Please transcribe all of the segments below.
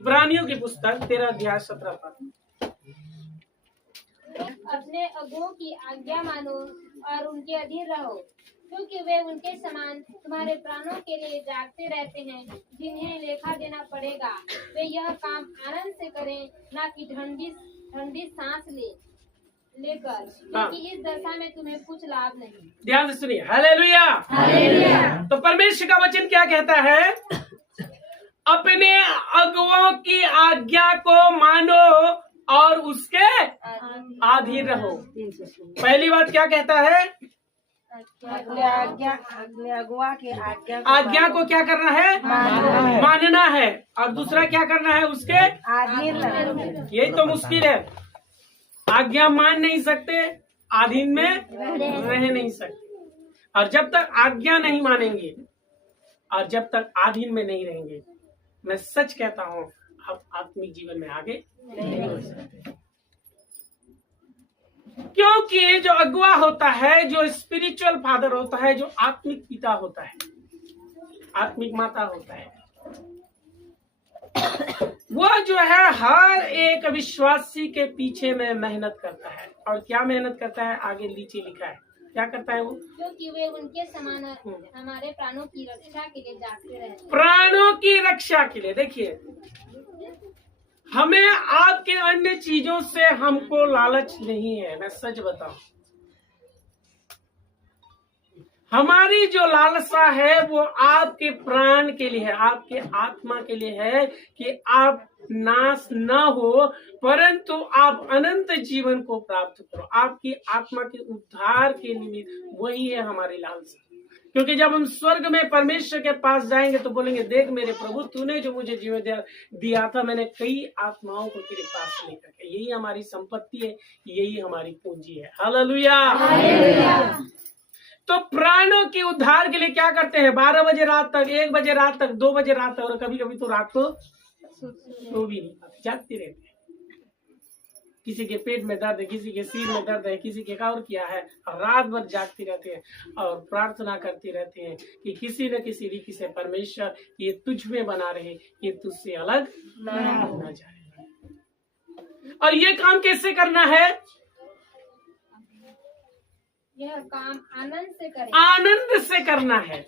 इब्रानियों की पुस्तक 13 अध्याय 17 पद। अपने अगुओं की आज्ञा मानो और उनके अधीन रहो, क्योंकि वे उनके समान तुम्हारे प्राणों के लिए जागते रहते हैं, जिन्हें लेखा देना पड़ेगा। वे यह काम आनंद से करें, ना कि ठंडी सांस लेकर, क्योंकि इस दशा में तुम्हें कुछ लाभ नहीं। ध्यान से सुनिए, हालेलुया। तो परमेश्वर का वचन क्या कहता है? अपने अगुओं की आज्ञा को मानो और उसके अधीन रहो। पहली बात क्या कहता है? आज्ञा को क्या करना है? मानना है। और दूसरा क्या करना है? उसके यही तो मुश्किल है। आज्ञा मान नहीं सकते, अधीन में रह नहीं सकते। और जब तक आज्ञा नहीं मानेंगे और जब तक अधीन में नहीं रहेंगे, मैं सच कहता हूँ, आप आत्मिक जीवन में आगे नहीं बढ़ सकते। क्योंकि जो अगुआ होता है, जो स्पिरिचुअल फादर होता है, जो आत्मिक पिता होता है, आत्मिक माता होता है, वो जो है हर एक विश्वासी के पीछे में मेहनत करता है। और क्या मेहनत करता है? आगे नीचे लिखा है, क्या करता है वो? क्योंकि वे उनके समान हमारे प्राणों की रक्षा के लिए जागते रहते हैं। प्राणों की रक्षा के लिए। देखिए, हमें आपके अन्य चीजों से हमको लालच नहीं है। मैं सच बताऊं, हमारी जो लालसा है वो आपके प्राण के लिए है, आपके आत्मा के लिए है, कि आप नाश न हो, परंतु आप अनंत जीवन को प्राप्त करो। आपकी आत्मा के उद्धार के निमित्त वही है हमारी लालसा। क्योंकि जब हम स्वर्ग में परमेश्वर के पास जाएंगे तो बोलेंगे, देख मेरे प्रभु, तूने जो मुझे जीवन दिया था, मैंने कई आत्माओं को तेरे पास लेकर के। यही हमारी संपत्ति है, यही हमारी पूंजी है। हालेलुया। तो प्राणों के उद्धार के लिए क्या करते हैं? 12 बजे रात तक, 1 बजे रात तक, 2 बजे रात तक, और कभी कभी तो रात को सो भी नहीं पाते, जागते रहते हैं। किसी के पेट में दर्द है, किसी के सिर में दर्द है, किसी के और किया है, और रात भर जागते रहते हैं और प्रार्थना करते रहते हैं कि किसी न किसी रीति से परमेश्वर ये तुझ में बना रहे, ये तुझसे अलग न जाए। और ये काम कैसे करना है? यह काम आनंद से करें। आनंद से करना है।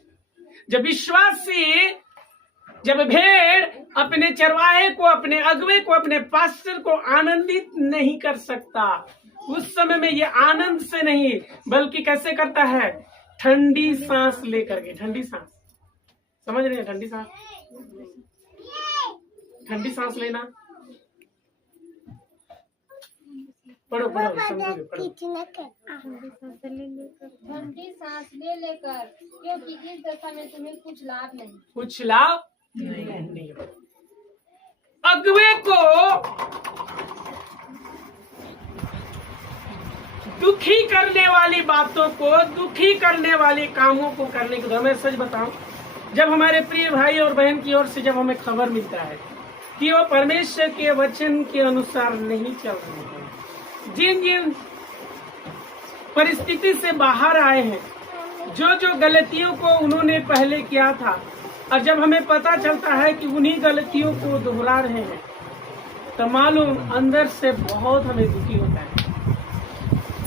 जब भेड़ अपने चरवाहे को, अपने अगुवे को, अपने पास्टर को आनंदित नहीं कर सकता, उस समय में ये आनंद से नहीं, बल्कि कैसे करता है? ठंडी सांस लेकर के। ठंडी सांस, समझ रहे हैं? ठंडी सांस, ठंडी सांस लेना। पढ़ो समझोगे, पढ़ो। ठंडी सांस ले लेकर, क्योंकि इस दशा में तुम्हें कुछ लाभ नहीं। कुछ लाभ नहीं। अगुवे को दुखी करने वाली बातों को, दुखी करने वाले कामों को करने को, मैं सच बताऊं, जब हमारे प्रिय भाई और बहन की ओर से जब हमें खबर मिलता है कि वो परमेश्वर के वचन के अनुसार नहीं चल रहे हैं, जिन परिस्थिति से बाहर आए हैं, जो गलतियों को उन्होंने पहले किया था, और जब हमें पता चलता है कि उन्हीं गलतियों को दोहरा रहे हैं, तो मालूम अंदर से बहुत हमें दुखी होता है।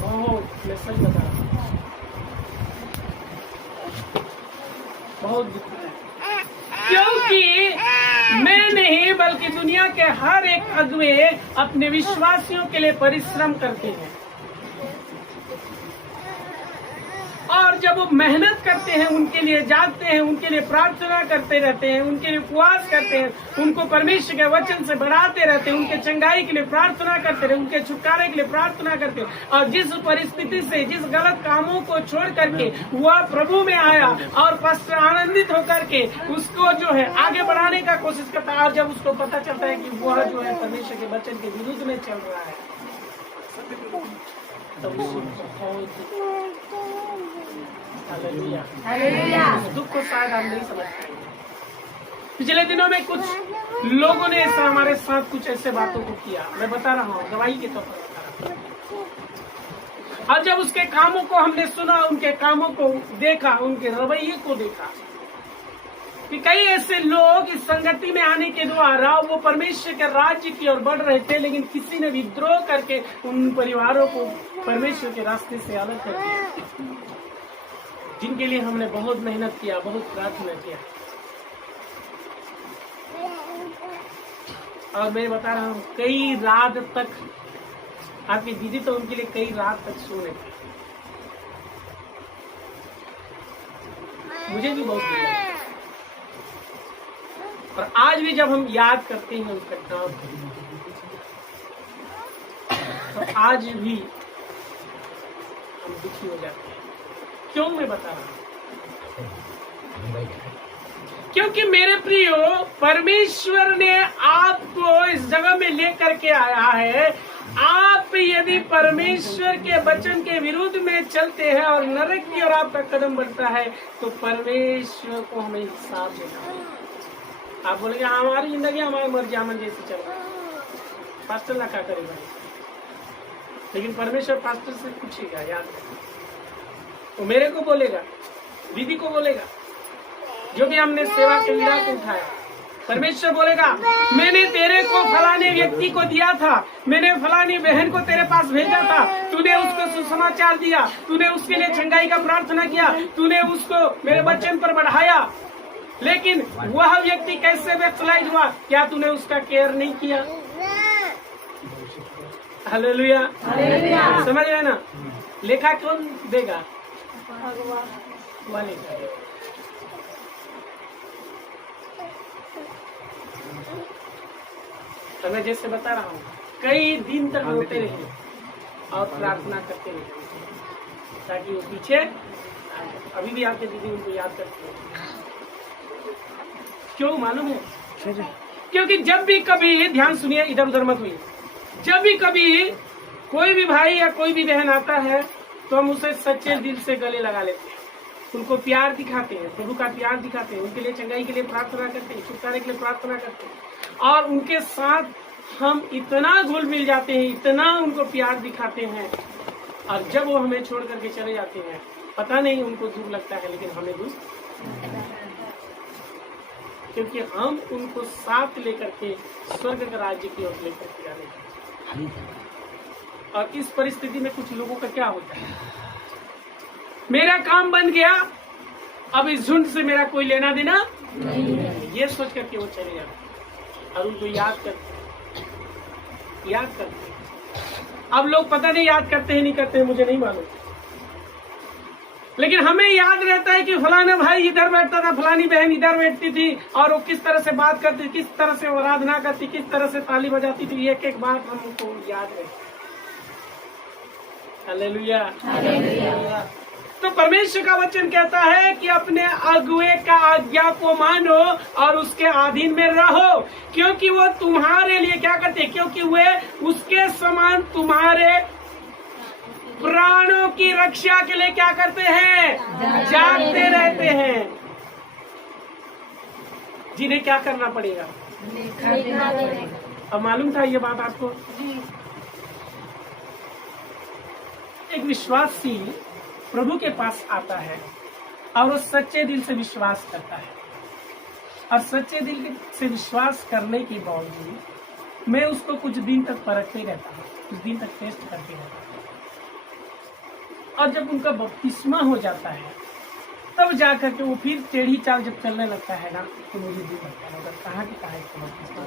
बहुत, मैं सच बता रहा हूँ, बहुत दुखी है। क्योंकि मैं नहीं, बल्कि दुनिया के हर एक अगुवे अपने विश्वासियों के लिए परिश्रम करते हैं, और जब वो मेहनत करते हैं, उनके लिए जागते हैं, उनके लिए प्रार्थना करते रहते हैं, उनके लिए उपवास करते हैं, उनको परमेश्वर के वचन से बढ़ाते रहते हैं, उनके चंगाई के लिए प्रार्थना करते हैं, उनके छुटकारे के लिए प्रार्थना करते हैं, और जिस परिस्थिति से, जिस गलत कामों को छोड़ करके वह प्रभु में आया और पास्टर आनंदित होकर के उसको जो है आगे बढ़ाने का कोशिश करता है, और जब उसको पता चलता है कि वह जो है परमेश्वर के वचन के विरुद्ध में चल रहा है, तो दुख को शायद हम नहीं समझ पाएंगे। पिछले दिनों में कुछ लोगों ने ऐसा हमारे साथ कुछ ऐसे बातों को किया, मैं बता रहा हूँ, गवाही के तौर पर बता रहा हूँ। और जब उसके कामों को हमने सुना, उनके कामों को देखा, उनके रवैये को देखा, कि कई ऐसे लोग इस संगति में आने के द्वारा वो परमेश्वर के राज्य की ओर बढ़ रहे थे, लेकिन किसी ने विद्रोह करके उन परिवारों को परमेश्वर के रास्ते से अलग कर दिया, जिनके लिए हमने बहुत मेहनत किया, बहुत प्रार्थना किया। और मैं बता रहा हूँ, कई रात तक, आपकी दीदी तो उनके लिए कई रात तक सोने, मुझे भी बहुत बुरा लगा। और आज भी जब हम याद करते हैं उस घटनाओं को, तो आज भी हम दुखी हो जाते हैं। क्यों मैं बता रहा हूँ? क्योंकि मेरे प्रियो, परमेश्वर ने आपको इस जगह में लेकर के आया है। आप यदि परमेश्वर के वचन के विरुद्ध में चलते हैं और नरक की ओर आपका कदम बढ़ता है, तो परमेश्वर को हमें हिसाब देना है। आप बोलेंगे हमारी जिंदगी हमारे मर्जी आमन जैसे चल रहा है, पास्टर ना क्या करेगा, लेकिन परमेश्वर पास्टर से पूछेगा, याद रखना। वो मेरे को बोलेगा, दीदी को बोलेगा, जो भी हमने सेवा के लीड़ा को उठाया, परमेश्वर बोलेगा मैंने तेरे को फलाने व्यक्ति को दिया था, मैंने फलानी बहन को तेरे पास भेजा था, तूने उसको सुसमाचार दिया, तूने उसके लिए चंगाई का प्रार्थना किया, तूने उसको मेरे वचन पर बढ़ाया, लेकिन वह व्यक्ति कैसे बैकस्लाइड हुआ, क्या तूने उसका केयर नहीं किया? हालेलुया, समझ रहे ना? लेखा कौन देगा? भगवान लेखा देगा। तो मैं जैसे बता रहा हूँ, कई दिन तक रोते रहे और प्रार्थना करते रहे ताकि वो पीछे, अभी भी आपके दीदी उनको याद करते हैं। क्यों मालूम है? क्योंकि जब भी कभी, ध्यान सुनिए, इधर उधर मत हुई, जब भी कभी कोई भी भाई या कोई भी बहन आता है तो हम उसे सच्चे दिल से गले लगा लेते हैं, उनको प्यार दिखाते हैं, प्रभु का प्यार दिखाते हैं, उनके लिए चंगाई के लिए प्रार्थना करते हैं, छुटकारे के लिए प्रार्थना करते हैं, और उनके साथ हम इतना घुल मिल जाते हैं, इतना उनको प्यार दिखाते हैं, और जब वो हमें छोड़ करके चले जाते हैं, पता नहीं उनको दुख लगता है, लेकिन हमें दुख, क्योंकि हम उनको साथ लेकर के स्वर्ग के राज्य की ओर लेकर के आने। और इस परिस्थिति में कुछ लोगों का क्या होता है, मेरा काम बन गया, अब इस झुंड से मेरा कोई लेना देना नहीं है, ये सोच करके वो चले जाते और उनको याद करते। अब लोग पता नहीं याद करते हैं नहीं करते हैं, मुझे नहीं मालूम, लेकिन हमें याद रहता है कि फलाना भाई इधर बैठता था, फलानी बहन इधर बैठती थी, और वो किस तरह से बात करती, किस तरह से आराधना करती, किस तरह से ताली बजाती थी, एक एक बात हमको याद रहती। Hallelujah, hallelujah. तो परमेश्वर का वचन कहता है कि अपने अगुए का आज्ञा को मानो और उसके अधीन में रहो, क्योंकि वो तुम्हारे लिए क्या करते हैं, क्योंकि वे उसके समान तुम्हारे प्राणों की रक्षा के लिए क्या करते हैं, जागते रहते हैं। जिन्हें क्या करना पड़ेगा, अब मालूम था ये बात आपको? एक विश्वासी प्रभु के पास आता है और वो सच्चे दिल से विश्वास करता है, और सच्चे दिल से विश्वास करने के बावजूद मैं उसको कुछ दिन तक परखते रहता हूँ, कुछ दिन तक टेस्ट करते रहता हूँ, और जब उनका बपतिस्मा हो जाता है तब जाकर के वो फिर टेढ़ी चाल जब चलने लगता है ना, तो मुझे भी लगता है कहाँ के कहाँ बपतिस्मा,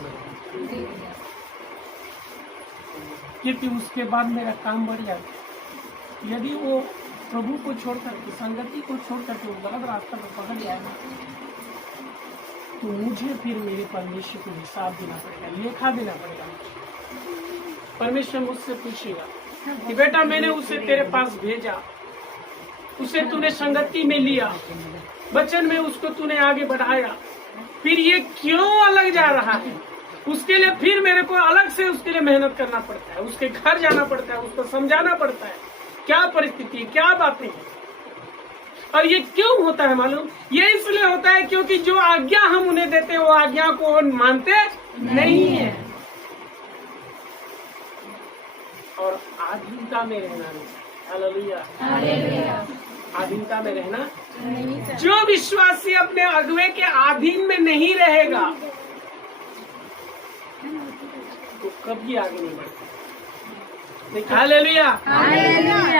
क्योंकि उसके बाद मेरा काम बढ़ जाता है। यदि वो प्रभु को छोड़ करके, संगति को छोड़ करके वो गलत रास्ता पर पकड़ जाएगा, तो मुझे फिर मेरे परमेश्वर को हिसाब देना पड़ेगा, लेखा देना पड़ेगा। परमेश्वर मुझसे पूछेगा कि बेटा मैंने उसे तेरे पास भेजा, उसे तूने संगति में लिया, वचन में उसको तूने आगे बढ़ाया, फिर ये क्यों अलग जा रहा है? उसके लिए फिर मेरे को अलग से उसके लिए मेहनत करना पड़ता है, उसके घर जाना पड़ता है, उसको समझाना पड़ता है क्या परिस्थिति, क्या बातें हैं। और ये क्यों होता है मालूम? ये इसलिए होता है क्योंकि जो आज्ञा हम उन्हें देते हैं वो आज्ञा को मानते नहीं है, और आधीनता में रहना नहीं। Hallelujah, hallelujah. अधीनता में रहना। जो विश्वासी अपने अगुवे के अधीन में नहीं रहेगा तो कभी आगे नहीं बढ़ता। हालेलुया।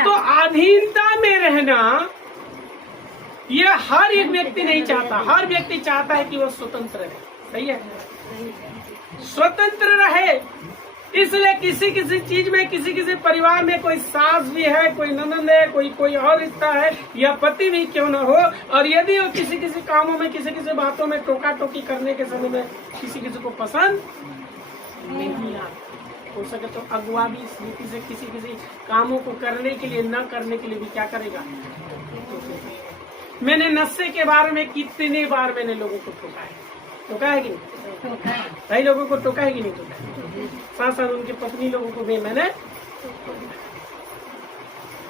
तो अधीनता में रहना ये हर एक व्यक्ति नहीं चाहता। हर व्यक्ति चाहता है कि वो स्वतंत्र रहे। सही है, स्वतंत्र रहे। इसलिए किसी किसी चीज में, किसी किसी परिवार में कोई सास भी है, कोई ननद है, कोई और रिश्ता है, या पति भी क्यों न हो, और यदि वो किसी किसी कामों में, किसी किसी बातों में टोका टोकी करने के समय में किसी किसी को पसंद नहीं आता, हो सके तो अगुआ भी इस रीति से किसी किसी कामों को करने के लिए, न करने के लिए भी क्या करेगा। मैंने नशे के बारे में कितने बार मैंने लोगों को टोका है। टोका है कि नहीं? कई लोगों को टोका है कि नहीं टोका? साथ साथ उनकी पत्नी लोगों को भी मैंने।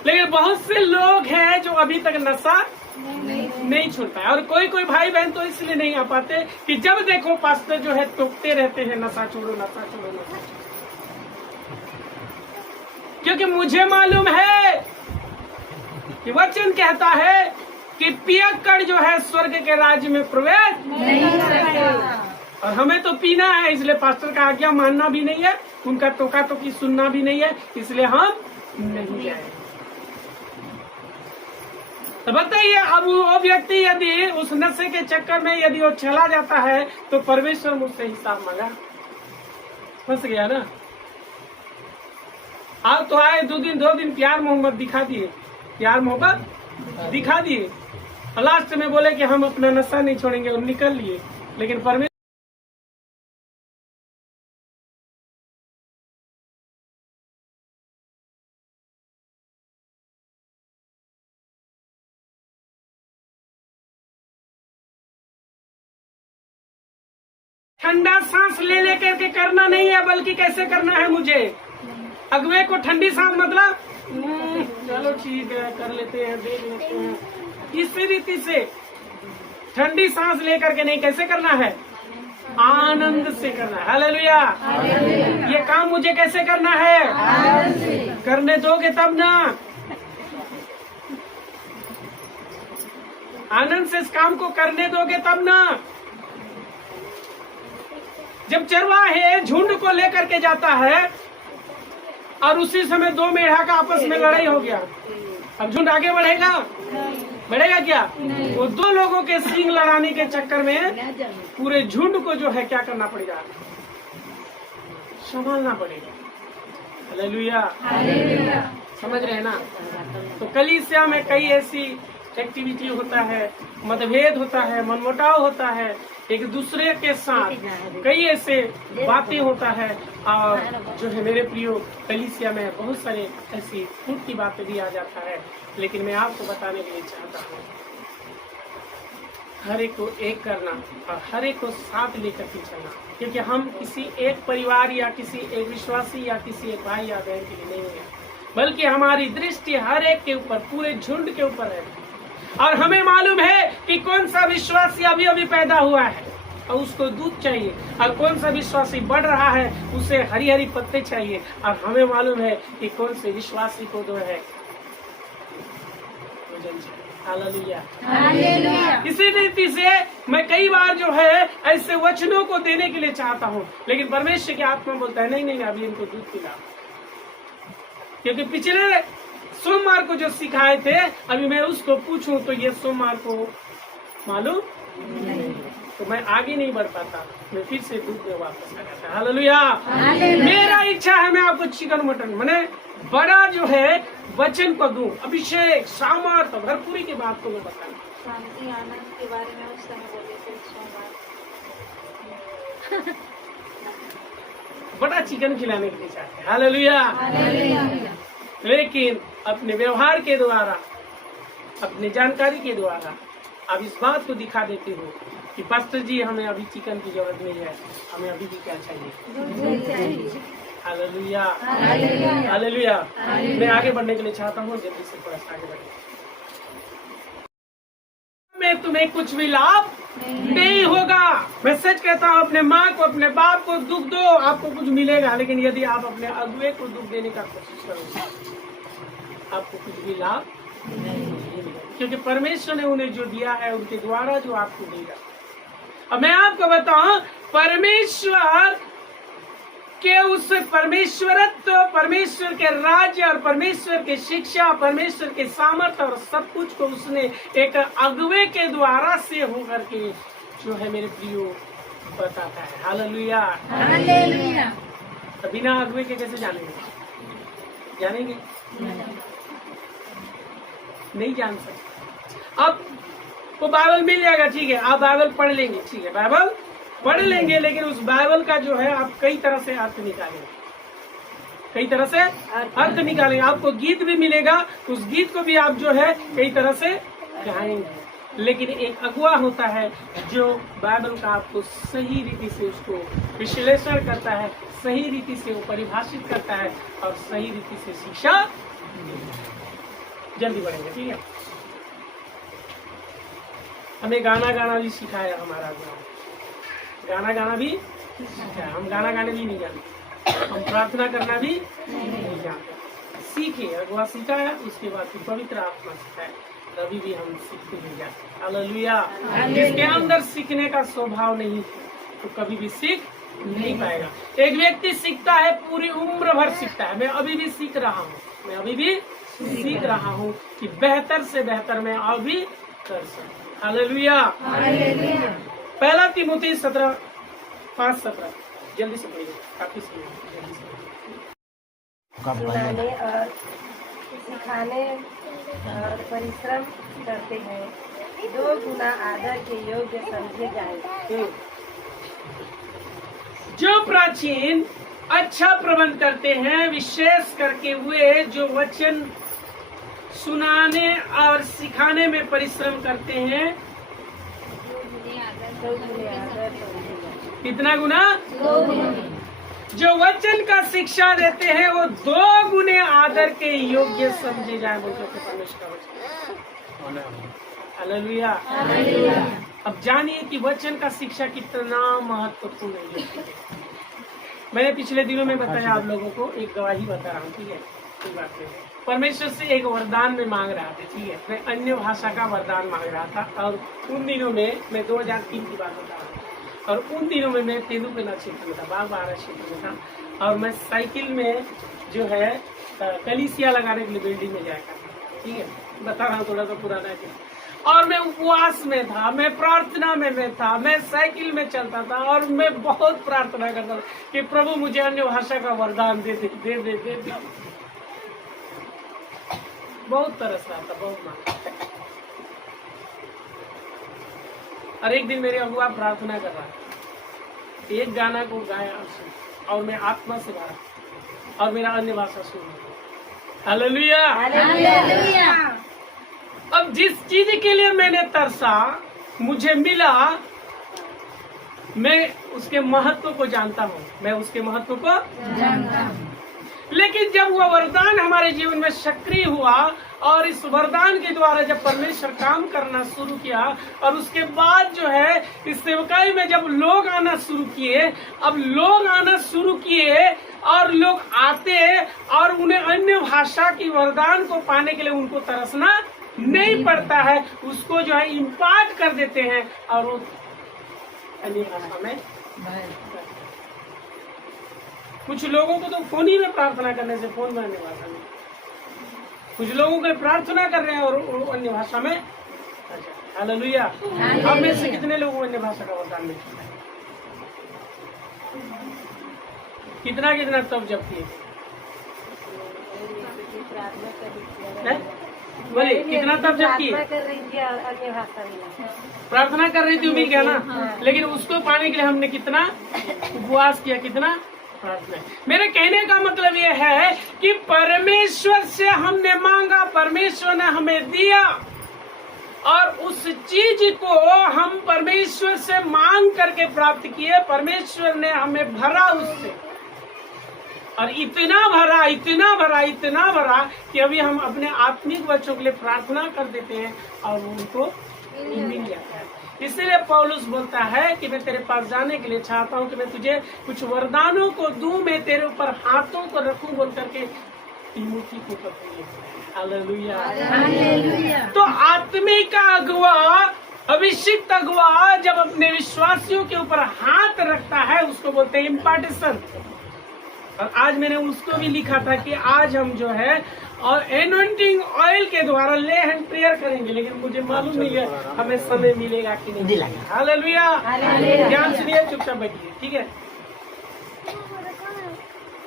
लेकिन बहुत से लोग हैं जो अभी तक नशा नहीं छोड़ता है। और कोई कोई भाई बहन तो इसलिए नहीं आ पाते कि जब देखो पास्टर जो है टोकते रहते हैं, नशा छोड़ो, नशा छोड़ो, नशा छोड़ो। क्योंकि मुझे मालूम है कि वचन कहता है कि पियक्कड़ जो है स्वर्ग के राज्य में प्रवेश नहीं करेगा। और हमें तो पीना है, इसलिए पास्टर का आज्ञा मानना भी नहीं है, उनका टोका टोकी सुनना भी नहीं है, इसलिए हम नहीं जाएंगे। तो बताइए, अब वो व्यक्ति यदि उस नशे के चक्कर में यदि वो चला जाता है तो परमेश्वर मुझसे हिसाब मांगा, फंस गया ना। आप तो आए 2 दिन प्यार मोहब्बत दिखा दिए, प्यार मोहब्बत दिखा दिए, और लास्ट में बोले कि हम अपना नशा नहीं छोड़ेंगे और निकल लिए। लेकिन परमेश्वर ठंडा सांस ले लेकर के करना नहीं है, बल्कि कैसे करना है मुझे। अगुवे को ठंडी सांस मतलब चलो ठीक है, कर लेते हैं, देख लेते हैं, इसी रीति से ठंडी सांस लेकर के नहीं, कैसे करना है, आनंद से करना है। हालेलुया। ये काम मुझे कैसे करना है, करने दोगे तब ना। आनंद से इस काम को करने दोगे तब ना। जब चरवाहे झुंड को लेकर के जाता है और उसी समय 2 मेढ़ा का आपस में लड़ाई हो गया, अब झुंड आगे बढ़ेगा? बढ़ेगा क्या? वो 2 लोगों के सींग लड़ाने के चक्कर में पूरे झुंड को जो है क्या करना पड़ेगा, संभालना पड़ेगा। हालेलुया। समझ रहे हैं ना। तो कलीसिया में कई ऐसी एक्टिविटी होता है, मतभेद होता है, मनमुटाव होता है, एक दूसरे के साथ कई ऐसे बातें होता है। और जो है मेरे प्रियो, कलीसिया में बहुत सारे ऐसी फूट की बातें भी आ जाता है। लेकिन मैं आपको बताने के लिए चाहता हूँ, हर एक को एक करना और हर एक को साथ लेकर के चलना। क्योंकि हम किसी एक परिवार या किसी एक विश्वासी या किसी एक भाई या बहन के लिए नहीं है, बल्कि हमारी दृष्टि हर एक के ऊपर, पूरे झुंड के ऊपर है। और हमें मालूम है कि कौन सा विश्वासी अभी अभी पैदा हुआ है और उसको दूध चाहिए, और कौन सा विश्वासी बढ़ रहा है उसे हरी हरी पत्ते चाहिए। और हमें मालूम है कि कौन से विश्वासी को जो है भोजन चाहिए। हालेलुया। इसी रीति से मैं कई बार जो है ऐसे वचनों को देने के लिए चाहता हूँ, लेकिन परमेश्वर की आत्मा बोलता है नहीं, अभी इनको दूध पिला। क्योंकि पिछले सोमवार को जो सिखाए थे, अभी मैं उसको पूछूं तो ये सोमवार को मालूम नहीं, तो मैं आगे नहीं बढ़ पाता, मैं फिर से दूध में वापस आ जाता। हालेलुया। मेरा इच्छा है मैं आपको चिकन मटन मैंने बड़ा जो है वचन को दूं, अभिषेक, सामर्थ, भरपूरी की बात को मैं बताऊं। शांति आनंद के बारे में उस समय बोले थे सोमवार। बड़ा चिकन खिलाने के लिए चाहते हैं। हालेलुया। लेकिन अपने व्यवहार के द्वारा, अपनी जानकारी के द्वारा आप इस बात को दिखा देते हो कि पास्टर जी हमें अभी चिकन की जरूरत नहीं है, हमें अभी भी क्या चाहिए। हालेलुया। हालेलुया। मैं आगे बढ़ने के लिए चाहता हूँ, जल्दी से थोड़ा सा आगे बढ़े। में तुम्हें कुछ भी लाभ नहीं होगा। मैं सच कहता हूँ, अपने माँ को, अपने बाप को दुख दो, आपको कुछ मिलेगा। लेकिन यदि आप अपने अगुए को दुख देने का कोशिश करोगे, आपको कुछ भी लाभ क्योंकि परमेश्वर ने उन्हें जो दिया है उनके द्वारा जो आपको देगा। अब मैं आपको बताऊं, परमेश्वर के उस परमेश्वरत्व, परमेश्वर के राज्य और परमेश्वर के शिक्षा, परमेश्वर के सामर्थ्य और सब कुछ को उसने एक अगुवे के द्वारा से होकर के जो है मेरे प्रियो बताता है। Hallelujah, hallelujah. तो बिना अगुवे के कैसे जानेंगे? जानेंगे नहीं जान सकते। अब वो बाइबल मिल जाएगा, ठीक है, आप बाइबल पढ़ लेंगे, ठीक है, बाइबल पढ़ लेंगे, लेकिन उस बाइबल का जो है आप कई तरह से अर्थ निकालेंगे, कई तरह से अर्थ निकालेंगे। आपको गीत भी मिलेगा, उस गीत को भी आप जो है कई तरह से गाएंगे। लेकिन एक अगुआ होता है जो बाइबल का आपको सही रीति से उसको विश्लेषण करता है, सही रीति से वो परिभाषित करता है और सही रीति से शिक्षा। जल्दी बढ़ेंगे, ठीक है। हमें गाना भी सिखाया हमारा गाना गाना भी सिखाया। हम गाना गाने भी नहीं जानते, हम प्रार्थना करना भी नहीं जानते। सीखे, अगुआ सिखाया, उसके बाद फिर पवित्र आत्मा सिखाया, तभी भी हम सीखते नहीं जाते। हालेलुया। जिसके अंदर सीखने का स्वभाव नहीं तो कभी भी सीख नहीं पाएगा। एक व्यक्ति सीखता है, पूरी उम्र भर सीखता है। मैं अभी भी सीख रहा हूँ, मैं अभी भी सीख रहा हूँ कि बेहतर से बेहतर मैं अभी कर सकूं। हालेलुया। पहला तीमुथी 17:5-17 जल्दी से पढ़िए, काफी जल्दी से। सुनाने और सिखाने और परिश्रम करते हैं, 2 गुना आदर के योग्य समझे जाएंगे। जो प्राचीन अच्छा प्रबंध करते हैं, विशेष करके हुए जो वचन सुनाने और सिखाने में परिश्रम करते हैं, कितना गुना? 2 गुना। जो वचन का शिक्षा देते हैं वो 2 गुने आदर के योग्य समझे जाए, बोलते थे परमेश्वर का वचन। हालेलुया। अब जानिए कि वचन का शिक्षा कितना महत्वपूर्ण है। मैंने पिछले दिनों में बताया आप लोगों को, एक गवाही बता रहा हूँ, ठीक है, कोई बात नहीं। परमेश्वर से एक वरदान में मांग रहा था, ठीक है, मैं अन्य भाषा का वरदान मांग रहा था। और उन दिनों में मैं 2003 की बात बता रहा हूँ, और उन दिनों में मैं तेलुगुना क्षेत्र में था, बागबाहरा क्षेत्र में था, और मैं साइकिल में जो है कलीसिया लगाने के लिए बिल्डिंग में जाया करता, ठीक है, बता रहा हूँ, थोड़ा सा पुराना है। और मैं उपवास में था, मैं प्रार्थना में था, मैं साइकिल में चलता था, और मैं बहुत प्रार्थना करता था कि प्रभु मुझे अन्य भाषा का वरदान दे दे दे दे दे, दे। बहुत तरस रहा था, बहुत मांग। और एक दिन मेरे अगुआ प्रार्थना कर रहा था, एक गाना को गाया और मैं आत्मा से भरा और मेरा अन्य भाषा सुन रहा। हालेलुया। हालेलुया। अब जिस चीज के लिए मैंने तरसा, मुझे मिला, मैं उसके महत्व को जानता हूँ, मैं उसके महत्व को जानता हूँ। लेकिन जब वह वरदान हमारे जीवन में सक्रिय हुआ और इस वरदान के द्वारा जब परमेश्वर काम करना शुरू किया, और उसके बाद जो है इस सेवकाई में जब लोग आना शुरू किए, अब लोग आना शुरू किए और लोग आते और उन्हें अन्य भाषा की वरदान को पाने के लिए उनको तरसना नहीं पड़ता है, उसको जो है इम्पार्ट कर देते हैं और वो अन्य भाषा में। कुछ लोगों को तो फोन ही में प्रार्थना करने से फोन में अन्य भाषा में, कुछ लोगों को प्रार्थना कर रहे हैं और अन्य भाषा में। हालेलुया। हम में से कितने लोगों को अन्य भाषा का वरदान मिल चुका है? कितना कितना तब जब किए बोले, कितना तब जब किए? कर रही थी और अन्य भाषा में प्रार्थना कर रही थी, मिल गया ना। लेकिन उसको पाने के लिए हमने कितना उपवास किया, कितना प्रार्थना। मेरे कहने का मतलब ये है कि परमेश्वर से हमने मांगा, परमेश्वर ने हमें दिया, और उस चीज को हम परमेश्वर से मांग करके प्राप्त किए। परमेश्वर ने हमें भरा उससे, और इतना भरा, इतना भरा, इतना भरा कि अभी हम अपने आत्मिक बच्चों के लिए प्रार्थना कर देते हैं और उनको मिल जाता है। इसीलिए पौलुस बोलता है कि मैं तेरे पास जाने के लिए चाहता हूँ कि मैं तुझे कुछ वरदानों को दूं, मैं तेरे ऊपर हाथों को रखूं, बोल करके तिमुथी को पत्र लिखा है। हालेलुया। तो आत्मिक अगुआ, अभिषिक्त अगुआ जब अपने विश्वासियों के ऊपर हाथ रखता है उसको बोलते हैं इम्पार्टेशन। और आज मैंने उसको भी लिखा था कि आज हम जो है और एनोइंटिंग ऑयल के द्वारा ले हैंड प्रेयर करेंगे, लेकिन मुझे मालूम नहीं है हमें समय मिलेगा कि नहीं मिलेगा। हालेलुया। ध्यान सुनिए, चुपचाप बैठिए, ठीक है।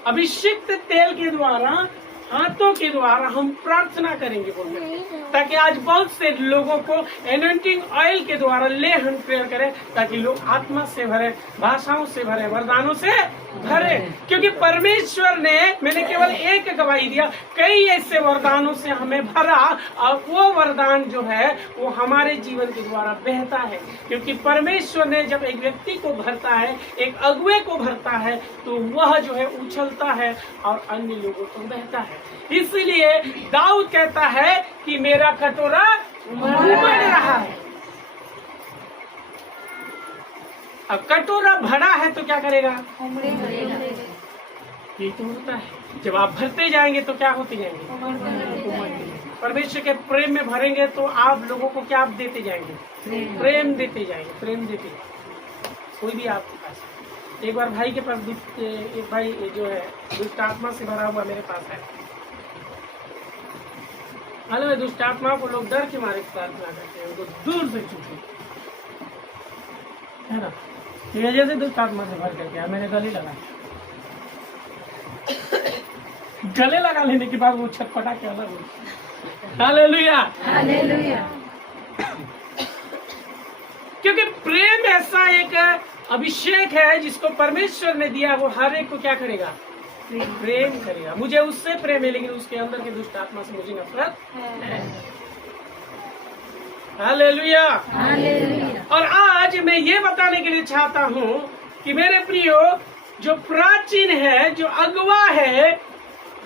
अभिषिक्त तेल के द्वारा, हाथों के द्वारा हम प्रार्थना करेंगे बोलते, ताकि आज बहुत से लोगों को एनोइंटिंग ऑयल के द्वारा ले हैंड प्रेयर करें, ताकि लोग आत्मा से भरे, भाषाओं से भरे, वरदानों से भरे। क्योंकि परमेश्वर ने, मैंने केवल एक गवाही दिया, कई ऐसे वरदानों से हमें भरा, और वो वरदान जो है वो हमारे जीवन के द्वारा बहता है। क्योंकि परमेश्वर ने जब एक व्यक्ति को भरता है, एक अगुए को भरता है, तो वह जो है उछलता है और अन्य लोगों को बहता है। इसलिए दाऊद कहता है कि मेरा कटोरा उमड़ रहा है। अब कटोरा भरा है तो क्या करेगा? ये तो होता है, जब आप भरते जाएंगे तो क्या होते जाएंगे? परमेश्वर के प्रेम में भरेंगे तो आप लोगों को क्या देते जाएंगे? प्रेम देते जाएंगे, प्रेम देते जाएंगे। कोई भी आपके पास, एक बार भाई के पास एक भाई जो है दुष्ट आत्मा से भरा हुआ मेरे पास है। मालूम है, दुष्ट आत्मा को लोग डर के मारे प्रार्थना करते हैं, उनको दूर से छूटे, है ना। ये जैसे दुष्ट आत्मा से भर करके मैंने गले लगा, गले लगा लेने के बाद वो छटपटा के अलग हो। हालेलुया। क्योंकि प्रेम ऐसा एक अभिषेक है जिसको परमेश्वर ने दिया, वो हर एक को क्या करेगा? प्रेम करेगा। मुझे उससे प्रेम है, लेकिन उसके अंदर के दुष्ट आत्मा से मुझे नफरत है। हालेलुया। और आज मैं ये बताने के लिए चाहता हूँ कि मेरे प्रियो, जो प्राचीन है, जो अगुआ है,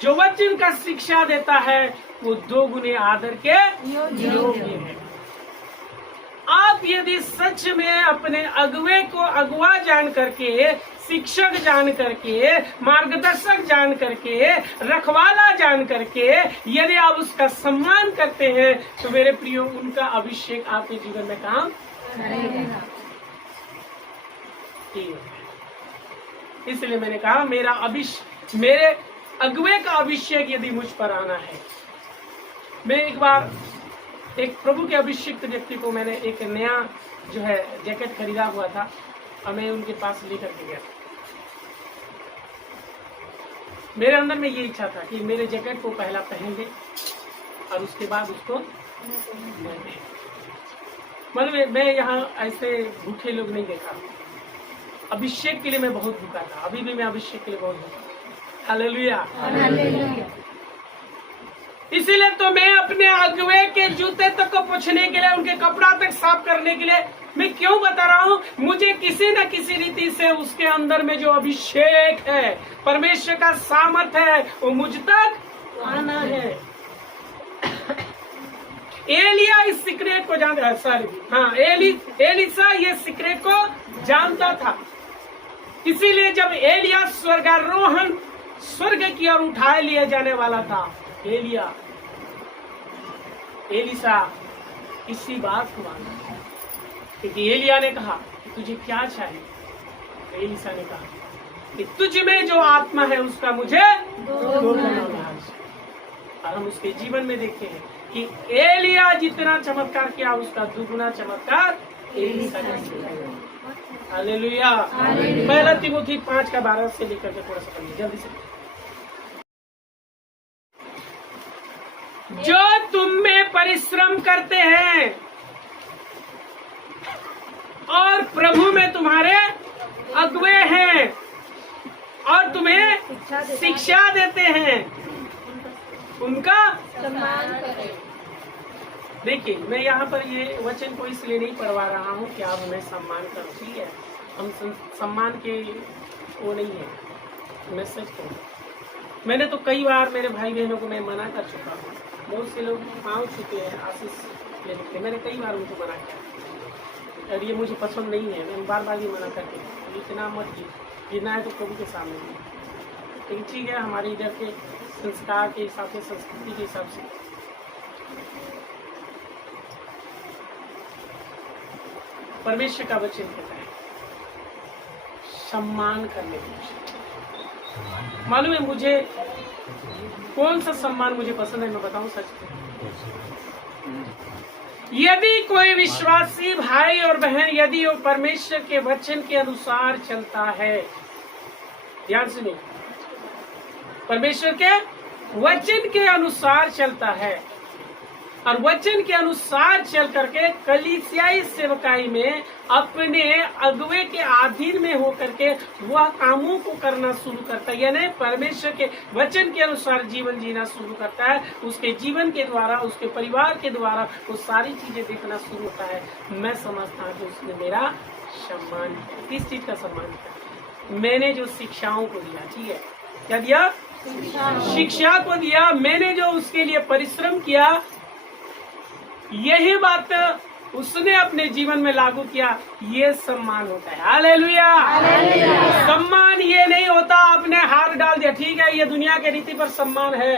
जो वचन का शिक्षा देता है, वो 2 गुने आदर के योग्य है। आप यदि सच में अपने अगुए को अगुआ जान करके, शिक्षक जान करके, मार्गदर्शक जान करके, रखवाला जान करके यदि आप उसका सम्मान करते हैं, तो मेरे प्रियो उनका अभिषेक आपके जीवन में काम करेगा। इसलिए मैंने कहा मेरे अगुए का अभिषेक यदि मुझ पर आना है। मैं एक बार एक प्रभु के अभिषेक व्यक्ति को मैंने एक नया जो है जैकेट खरीदा हुआ था, और मैं उनके पास लेकर के गया। मेरे अंदर में ये इच्छा था कि मेरे जैकेट को पहला पहन दे और उसके बाद उसको मतलब मैं यहाँ ऐसे भूखे लोग नहीं देखा। अभिषेक के लिए मैं बहुत भूखा था, अभी भी मैं अभिषेक के लिए बहुत भूखा। हालेलुया। इसीलिए तो मैं अपने अगुए के जूते तक को पोंछने के लिए, उनके कपड़ा तक साफ करने के लिए मैं क्यों बता रहा हूँ? मुझे किसी न किसी रीति से उसके अंदर में जो अभिषेक है, परमेश्वर का सामर्थ है, वो मुझ तक आना है। एलिया इस सीक्रेट को जानता है, एलिसा ये सीक्रेट को जानता था। इसीलिए जब एलिया स्वर्गारोहण स्वर्ग की ओर उठाए लिए जाने वाला था, एलिसा इसी बात को माना, क्योंकि एलिया ने कहा कि तुझे क्या चाहिए? तो एलिसा ने कहा कि तुझ में जो आत्मा है उसका मुझे और हम उसके जीवन में देखते हैं कि एलिया जितना चमत्कार किया, उसका 2 गुना चमत्कार एलिसा ने किया। हालेलुया। 1 तिमुथी 5:12 से लेकर के थोड़ा सा पढ़िए जल्दी से। जो तुम में परिश्रम करते हैं और प्रभु में तुम्हारे अगुए हैं और तुम्हें शिक्षा देते हैं, उनका सम्मान करें। देखिए, मैं यहाँ पर ये वचन को इसलिए नहीं पढ़वा रहा हूँ कि आप हमें सम्मान करो, ठीक है। हम सम्मान के वो नहीं है। मैं सच कहूँ, मैंने तो कई बार मेरे भाई बहनों को मैं मना कर चुका हूँ। बहुत से लोग पाँव छूते हैं आशीष लेने के, मैंने कई बार उनको मना किया और ये मुझे पसंद नहीं है। मैं बार बार ये मना करके इतना मत गिरना है तो प्रभु के सामने। लेकिन ठीक है, हमारे इधर के संस्कार के हिसाब से, संस्कृति के हिसाब से परमेश्वर का वचन कहता है सम्मान करने की। मालूम है मुझे कौन सा सम्मान मुझे पसंद है, मैं बताऊं सच में। यदि कोई विश्वासी भाई और बहन यदि वो परमेश्वर के वचन के अनुसार चलता है, ध्यान सुनिए, परमेश्वर के वचन के अनुसार चलता है और वचन के अनुसार चल करके कलीसियाई सेवकाई में अपने अगुवे के अधीन में होकर के वह कामों को करना शुरू करता है, यानी परमेश्वर के वचन के अनुसार जीवन जीना शुरू करता है। उसके जीवन के द्वारा, उसके परिवार के द्वारा वो सारी चीजें देखना शुरू होता है। मैं समझता हूँ कि उसने मेरा सम्मान किया। किस चीज का सम्मान किया? मैंने जो शिक्षाओं को दिया, ठीक है, क्या दिया? शिक्षा को दिया। मैंने जो उसके लिए परिश्रम किया, यही बात उसने अपने जीवन में लागू किया, ये सम्मान होता है। हालेलुया। सम्मान ये नहीं होता आपने हार डाल दिया, ठीक है, ये दुनिया के रीति पर सम्मान है।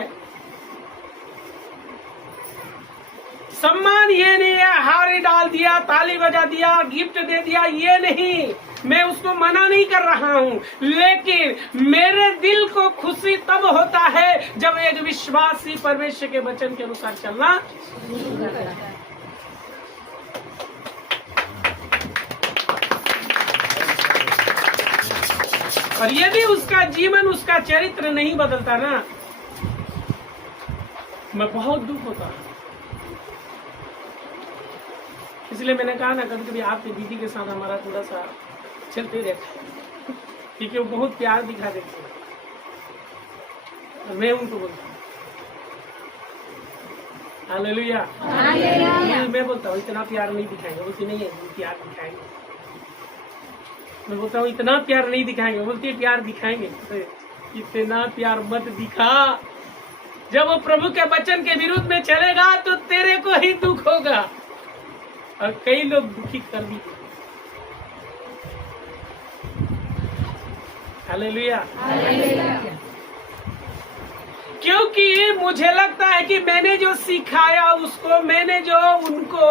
सम्मान ये नहीं है हार डाल दिया, ताली बजा दिया, गिफ्ट दे दिया, ये नहीं। मैं उसको मना नहीं कर रहा हूँ, लेकिन मेरे दिल को खुशी तब होता है जब एक विश्वासी परमेश्वर के वचन के अनुसार चलना। और यदि उसका जीवन, उसका चरित्र नहीं बदलता ना, मैं बहुत दुख होता है। इसलिए मैंने कहा ना, कभी कभी आपकी दीदी के साथ हमारा थोड़ा सा चलते रहता है, क्योंकि वो बहुत प्यार दिखा देते हैं और मैं उनको बोलता हूँ हालेलुया। मैं बोलता हूँ इतना प्यार नहीं दिखाएंगे, बोलती नहीं है प्यार दिखाएंगे। मैं बोलता हूँ इतना प्यार नहीं दिखाएंगे, बोलती है प्यार दिखाएंगे। इतना प्यार मत दिखा, जब वो प्रभु के वचन के विरुद्ध में चलेगा तो तेरे को ही दुख होगा। और कई लोग दुखी कर भी देते। हालेलुया। क्योंकि मुझे लगता है कि मैंने जो सिखाया उसको, मैंने जो उनको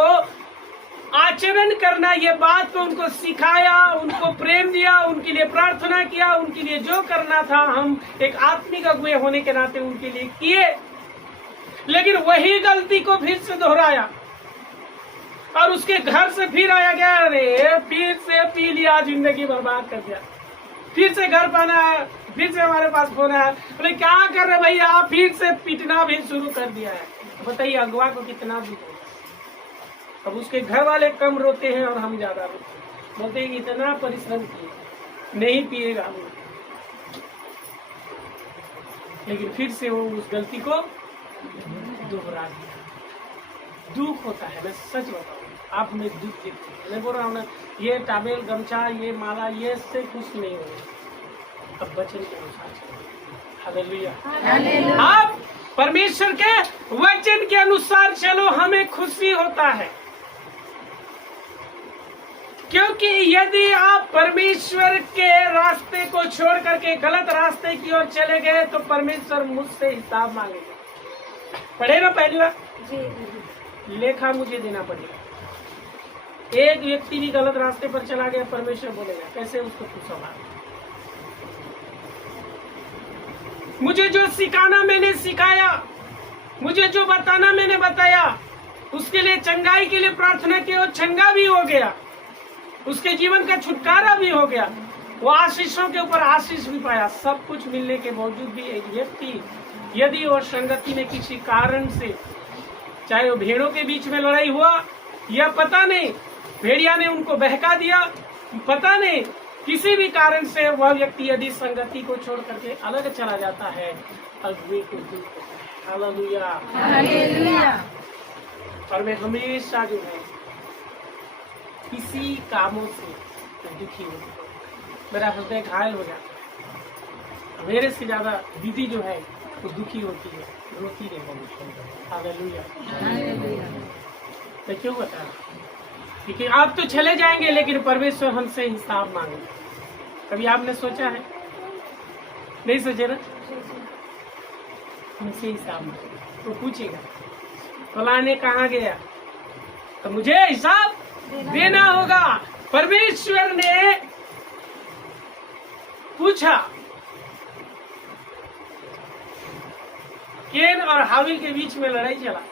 आचरण करना, ये बात को उनको सिखाया, उनको प्रेम दिया, उनके लिए प्रार्थना किया, उनके लिए जो करना था हम एक आत्मिक अगुवे होने के नाते उनके लिए किए, लेकिन वही गलती को फिर से दोहराया और उसके घर से फिर आया गया, अरे फिर से पी लिया, जिंदगी बर्बाद कर दिया। फिर से घर पाना है, फिर से हमारे पास फोन है, बोले क्या कर रहे भैया, आप फिर से पीटना भी शुरू कर दिया है। बताइए अगवा को कितना दुख होगा। अब उसके घर वाले कम रोते हैं और हम ज्यादा रोते हैं, बोलते हैं इतना परिश्रम किए, नहीं पिएगा, लेकिन फिर से वो उस गलती को दोहरा दिया। दुख होता है, मैं सच बताऊं, आप में दुख देखते हैं। मैं बोल रहा हूँ ना, ये टावेल, गमछा, ये माला, ये से कुछ नहीं होगा। अब वचन के अनुसार चलो। हालेलुया। आप परमेश्वर के वचन के अनुसार चलो, हमें खुशी होता है। क्योंकि यदि आप परमेश्वर के रास्ते को छोड़ करके गलत रास्ते की ओर चले गए तो परमेश्वर मुझसे हिसाब मांगेगा। पढ़े ना पहली बार, लेखा मुझे देना पड़ेगा। एक व्यक्ति भी गलत रास्ते पर चला गया, परमेश्वर बोलेगा कैसे उसको तू संभाल। मुझे जो सिखाना मैंने सिखाया, मुझे जो बताना मैंने बताया, उसके लिए चंगाई के लिए प्रार्थना की और चंगा भी हो गया, उसके जीवन का छुटकारा भी हो गया, वो आशीषों के ऊपर आशीष भी पाया। सब कुछ मिलने के बावजूद भी एक व्यक्ति यदि वो संगति में किसी कारण से, चाहे वो भेड़ों के बीच में लड़ाई हुआ या पता नहीं भेड़िया ने उनको बहका दिया, पता नहीं किसी भी कारण से वह व्यक्ति यदि संगति को छोड़ करके अलग चला जाता है, अगुवे को दुख होता है। Hallelujah, hallelujah. और मैं हमेशा जो है किसी कामों से दुखी हूँ, मेरा हृदय घायल हो जाता है। मेरे से ज्यादा दीदी जो है वो दुखी होती है, रोती नहीं। हालेलुया। मैं क्यों बता रहा हूँ? क्योंकि आप तो चले जाएंगे लेकिन परमेश्वर हमसे हिसाब मांगेगा। कभी आपने सोचा है नहीं सोचे ना? मुझसे हिसाब तो पूछेगा फलाने कहाँ गया, तो मुझे हिसाब देना होगा। परमेश्वर ने पूछा, केन और हाबिल के बीच में लड़ाई चला,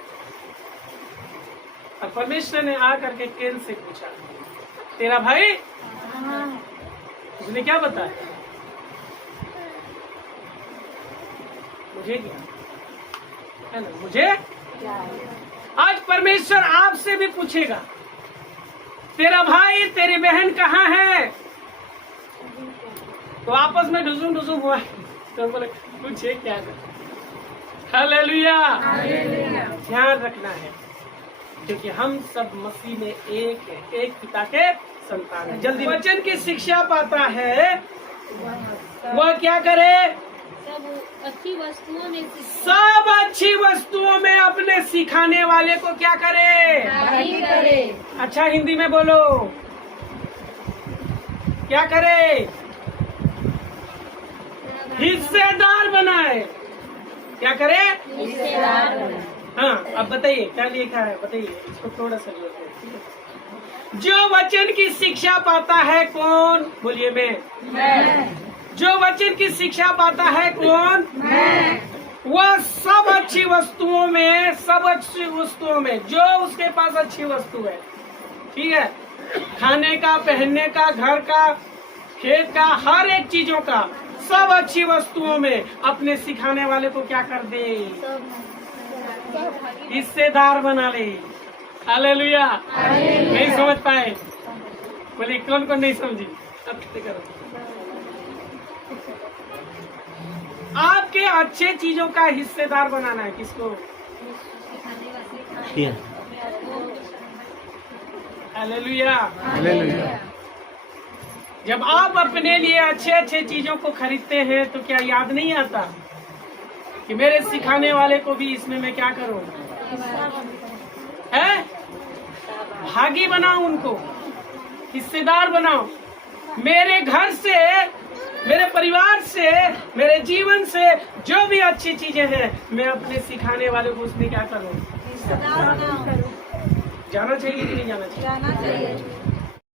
और परमेश्वर ने आकर के केन से पूछा, तेरा भाई? उसने क्या बताया? मुझे क्या है ना, मुझे आज परमेश्वर आपसे भी पूछेगा, तेरा भाई तेरी बहन कहाँ है? तो आपस में ढुसुम हुआ, तो बोले पूछे क्या कर। हालेलुया, ध्यान रखना है, क्योंकि हम सब मसीह में एक है, एक पिता के संतान है। जल्दी वचन की शिक्षा पाता है वह क्या करे? सब अच्छी वस्तुओं में सब अच्छी वस्तुओं में अपने सिखाने वाले को क्या करे? करे। अच्छा हिंदी में बोलो, क्या करे? हिस्सेदार बनाए। क्या करे? हिस्सेदार बनाए। हाँ, अब बताइए क्या लिखा है, बताइए इसको थोड़ा सा लिखिए। जो वचन की शिक्षा पाता है कौन? बोलिए मैं। जो वचन की शिक्षा पाता है कौन? मैं। वह सब अच्छी वस्तुओं में, सब अच्छी वस्तुओं में, जो उसके पास अच्छी वस्तु है, ठीक है, खाने का, पहनने का, घर का, खेत का, हर एक चीजों का, सब अच्छी वस्तुओं में अपने सिखाने वाले को क्या कर दे? हिस्सेदार बना ले। हालेलुया। नहीं समझ पाए? बोले कौन कौन नहीं समझी? अब करो। आपके अच्छे चीजों का हिस्सेदार बनाना है किसको? हालेलुया। जब आप अपने लिए अच्छे अच्छे चीजों को खरीदते हैं तो क्या याद नहीं आता कि मेरे सिखाने वाले को भी इसमें मैं क्या करूं? है? भागी बनाओ, उनको हिस्सेदार बनाओ। मेरे घर से, मेरे परिवार से, मेरे जीवन से जो भी अच्छी चीजें हैं, मैं अपने सिखाने वाले को उसमें क्या करूं? जाना चाहिए कि नहीं जाना चाहिए? जाना चाहिए।